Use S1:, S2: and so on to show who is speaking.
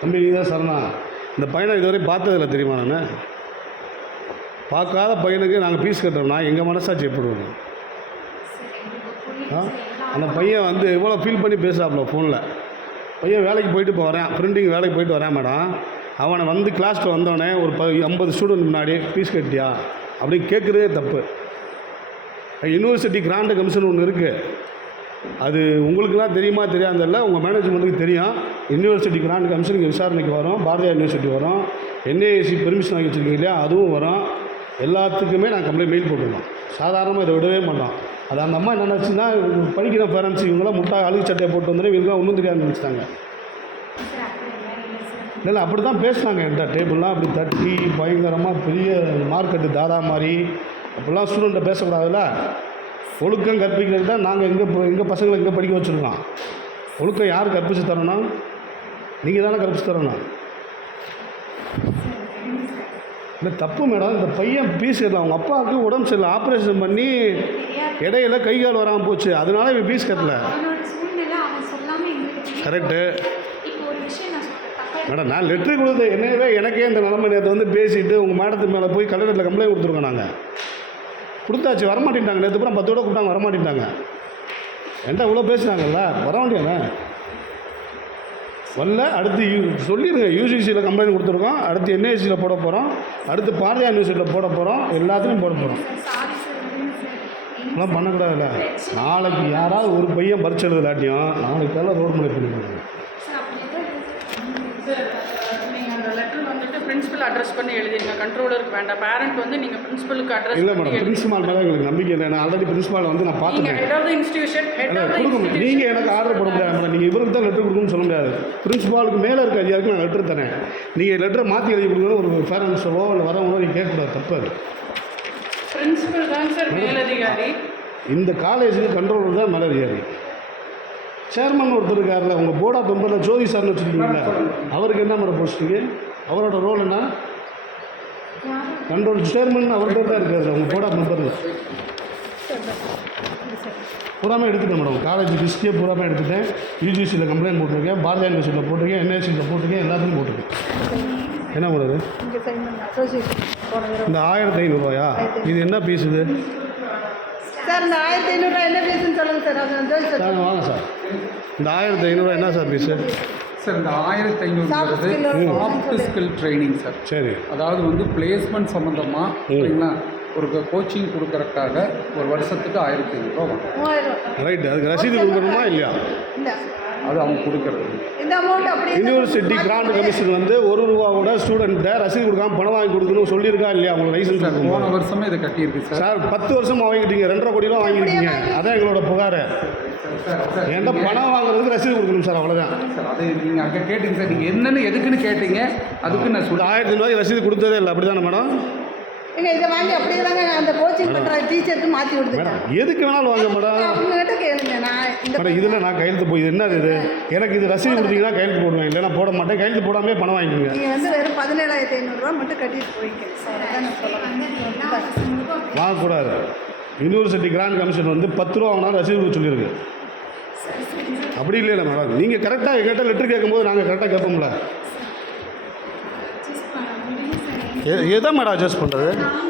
S1: தம்பி நீ தான் சரணா. இந்த பையனை இதுவரை பார்த்ததில்ல தெரியுமா நான்? பார்க்காத பையனுக்கு நாங்கள் ஃபீஸ் கட்டுறோம்னா எங்கள் மனசாட்சி எப்படி இருக்கும்? ஆ? அந்த பையன் வந்து எவ்வளோ ஃபீல் பண்ணி பேசுகிறாப்புல ஃபோனில் பையன் வேலைக்கு போயிட்டு இப்போ வரேன். பிரிண்டிங் வேலைக்கு போயிட்டு வரேன் மேடம் அவனை வந்து கிளாஸ்க்கு வந்தவனே ஒரு ப ஐம்பது ஸ்டூடெண்ட் முன்னாடி ஃபீஸ் கட்டியா? அப்படின்னு கேட்குறதே தப்பு. யூனிவர்சிட்டி கிராண்ட் கமிஷன் ஒன்று இருக்குது அது உங்களுக்குலாம் தெரியுமா தெரியாதில்ல உங்கள் மேனேஜ்மெண்ட்டுக்கு தெரியும். யூனிவர்சிட்டி கிராண்ட் கமிஷனுக்கு விசாரணைக்கு வரும் பாரதியார் யூனிவர்சிட்டி வரும். என்ஏஎஸ்சி பெர்மிஷன் வாங்கி வச்சுருக்கீங்க இல்லையா அதுவும் வரும். எல்லாத்துக்குமே நான் கம்ப்ளைண்ட் மெயில் போட்டுருந்தோம் சாதாரணமாக இதை விடவே மாட்டோம். அது அந்த அம்மா என்ன நினச்சுன்னா படிக்கிற பேரண்ட்ஸ் இவங்களாம் முட்டா அழுகு சட்டையை போட்டு வந்துடும் இவங்களாம் ஒன்றும் தெரியாது நினச்சிட்டாங்க. இல்லை இல்லை அப்படி தான் பேசுனாங்க என்கிட்ட. டேபிள்லாம் அப்படி தட்டி பயங்கரமாக பெரிய மார்க்கெட்டு தாதா மாதிரி அப்படிலாம் ஸ்டூடெண்ட்டை பேசக்கூடாதுல்ல. ஒழுக்கம் கற்பிக்கிறது தான் நாங்கள் எங்கே எங்கள் பசங்களை எங்கே படிக்க வச்சுருக்கோம். ஒழுக்கம் யார் கற்பிச்சு தரணும் நீங்கள் தானே கற்பிச்சு தரணும். இல்லை தப்பு மேடம் இந்த பையன் பீஸ் கட்டல அவங்க அப்பாவுக்கு உடம்பு சரியில்லை ஆப்ரேஷன் பண்ணி இடையில கை கால் வராமல் போச்சு. அதனால இவன் பீஸ் கட்டல. கரெக்டு மேடம் நான் லெட்ரு கொடுத்து என்னவே எனக்கே இந்த நிலைமை நேற்று வந்து பேசிட்டு உங்கள் மேடத்து மேலே போய் கலெக்டரில் கம்ப்ளைண்ட் கொடுத்துருக்கோம் நாங்கள் கொடுத்தாச்சு வரமாட்டேன்ட்டாங்க நேற்று அப்புறம் பத்தோட கூப்பிட்டாங்க வரமாட்டேன்ட்டாங்க. என்கிட்ட இவ்வளோ பேசுனாங்கல்ல வர வேண்டியதானே வரல அடுத்து யூ சொல்லிடுங்க யூசிசியில் கம்ப்ளைண்ட் கொடுத்துருக்கோம் அடுத்து என்ஐசியில் போட போகிறோம் அடுத்து பாரதியார் யூனிவர்சிட்டியில் போட போகிறோம் எல்லாத்துலேயும் போட போகிறோம் அதெல்லாம் பண்ணக்கூடாதுல்ல. நாளைக்கு யாராவது ஒரு பையன் பரிச்சு எழுதலாட்டியும் நாளைக்கு எல்லாம் ரோடு மலை பண்ணிடுவாங்க
S2: சார் அப்படி எதாவது
S3: சார் நீங்கள் அந்த லெட்டர் வந்துட்டு பிரின்சிபல் அட்ரஸ் பண்ணி எழுதிருங்க. கண்ட்ரோலருக்கு வேண்டாம். பேரண்ட் வந்து நீங்கள் பிரின்சிபலுக்கு அட்ரஸ்
S1: இல்லை மேடம் பிரின்சிபால் மேலே எங்களுக்கு நம்பிக்கை இல்லை நான் ஆல்ரெடி பிரின்சிபால் வந்து நான்
S3: நீங்கள்
S1: பார்த்துட்டேன்.
S3: Head of the institution head of the
S1: கொடுக்க முடியும்
S3: இன்ஸ்டிடியூஷன்
S1: நீங்கள் எனக்கு ஆர்டர் போட முடியாது மேடம் நீங்கள் இவருக்கு தான் லெட்டர் கொடுக்கணும்னு சொல்ல முடியாது. பிரின்சிபாலுக்கு மேலே இருக்க அதிகாரிக்கு நான் லெட்டர் தரேன். நீங்கள் லெட்டரை மாற்றி எழுதி கொடுக்கணும் ஒரு பேரண்ட்ஸோ இல்லை வரவங்களோ நீங்கள் கேட்கக்கூடாது. தப்பு அது.
S3: பிரின்சிபல் தான் சார் மேலதிகாரி.
S1: இந்த காலேஜுக்கு கண்ட்ரோலர் தான் மேலே அதிகாரி சேர்மன் ஒருத்தர் இருக்கார்ல உங்கள் போர்ட் ஆஃப் மெம்பரில் ஜோதி சார்னு வச்சுருக்கீங்களா அவருக்கு என்ன மேடம் போஸ்டிங்கு அவரோட ரோல் என்ன? கண்ட்ரோல் சேர்மன் அவர்கிட்ட தான் இருக்காரு. உங்கள் போர்ட் ஆஃப் மெம்பரில் பூராமே எடுத்துட்டேன் மேடம் காலேஜ் ஹிஸ்ட்ரியை பூராமே எடுத்துட்டேன். யூஜிசியில் கம்ப்ளைண்ட் போட்டிருக்கேன். பாரதியார் யூனிவர்சிட்டியில் போட்டிருக்கேன். என்ஐசியில் போட்டிருக்கேன். எல்லாத்தையும் போட்டிருக்கேன். என்ன பண்ணுறது இந்த ஆயிரத்தி ஐநூறுரூவாயா இது என்ன பீஸ் இது
S4: சார் இந்த ஆயிரத்தி ஐநூறுரூவா என்ன ஃபீஸ்னு சொல்லுங்கள் சார்.
S1: வாங்க சார். இந்த ஆயிரத்தி ஐநூறுரூவா என்ன சார் பீஸு
S5: சார் இந்த ஆயிரத்தி ஐநூறுங்கிறது சாஃப்ட் ஸ்கில் ட்ரைனிங் சார்
S1: சரி.
S5: அதாவது வந்து பிளேஸ்மெண்ட் சம்மந்தமாக சரிங்களா? ஒரு கோச்சிங் கொடுக்கறதுக்காக ஒரு வருஷத்துக்கு ஆயிரத்தி ஐநூறுரூவா வாங்க
S4: மூவாயிரம்
S1: ரைட்டு அதுக்கு ரசீது கொடுக்கணுமா இல்லையா?
S5: அது அவங்க கொடுக்கறது.
S4: இந்த அமௌண்ட் அப்படியே
S1: யூனிவர்சிட்டி கிராண்ட் கமிஷன் வந்து ஒரு ரூபா கூட ஸ்டூடெண்ட்டை ரசீது கொடுக்காம பணம் வாங்கி கொடுக்கணும் சொல்லியிருக்கா இல்லையா? உங்களுக்கு லைசன்ஸ்
S5: சார்
S1: இருக்கும்போது
S5: போன வருஷமே இதை கட்டியிருக்கு சார்.
S1: சார் பத்து வருஷமா வாங்கிட்டீங்க. ரெண்டரை கோடி ரூபா வாங்கியிருக்கீங்க. அதான் எங்களோட புகார். என்கிட்ட பணம் வாங்குறதுக்கு ரசீது கொடுக்கணும் சார் அவ்வளோதான்
S5: சார் அது நீங்கள் அங்கே கேட்டீங்க சார். நீங்கள் என்னென்னு எதுக்குன்னு கேட்டீங்க? அதுக்கு நான் சொல்ல
S1: ஆயிரத்தி ரூபாய்க்கு ரசீது கொடுத்ததே இல்லை. அப்படி தானே மேடம்
S4: இதை வாங்கி அப்படியே தாங்க அந்த கோச்சிங் டீச்சருக்கு மாற்றி
S1: மேடம் எதுக்கு வேணாலும் வாங்க மேடம்?
S4: அவங்ககிட்ட கேளுங்க நான் இந்த
S1: மேடம் இதில் நான் கையெழுத்து போய் இது என்னது இது? எனக்கு இது ரசீது கொடுத்தீங்கன்னா கையெழுத்து போடுவேன் இல்லைன்னா போட மாட்டேன். கையெழுத்து போடாமே பணம் வாங்கிக்கோங்க.
S4: நீங்கள் வந்து வெறும் பதினேழாயிரத்தி ஐநூறுரூவா மட்டும் கட்டிட்டு போய்க்க அதான் நான்
S2: பசங்களுக்கும்
S1: வாங்கக்கூடாது. யூனிவர்சிட்டி கிராண்ட் கமிஷன் வந்து பத்து ரூபா வாங்கினா ரசீது கொடுக்க சொல்லியிருக்கு அப்படி இல்லைல்ல மேடம். நீங்கள் கரெக்டாக எங்கிட்ட லெட்டர் கேட்கும்போது நாங்கள் கரெக்டாக கேட்போம்ல.
S2: சார்
S1: எ எதை மேடம் அட்ஜஸ்ட் பண்ணுறது
S2: நாங்க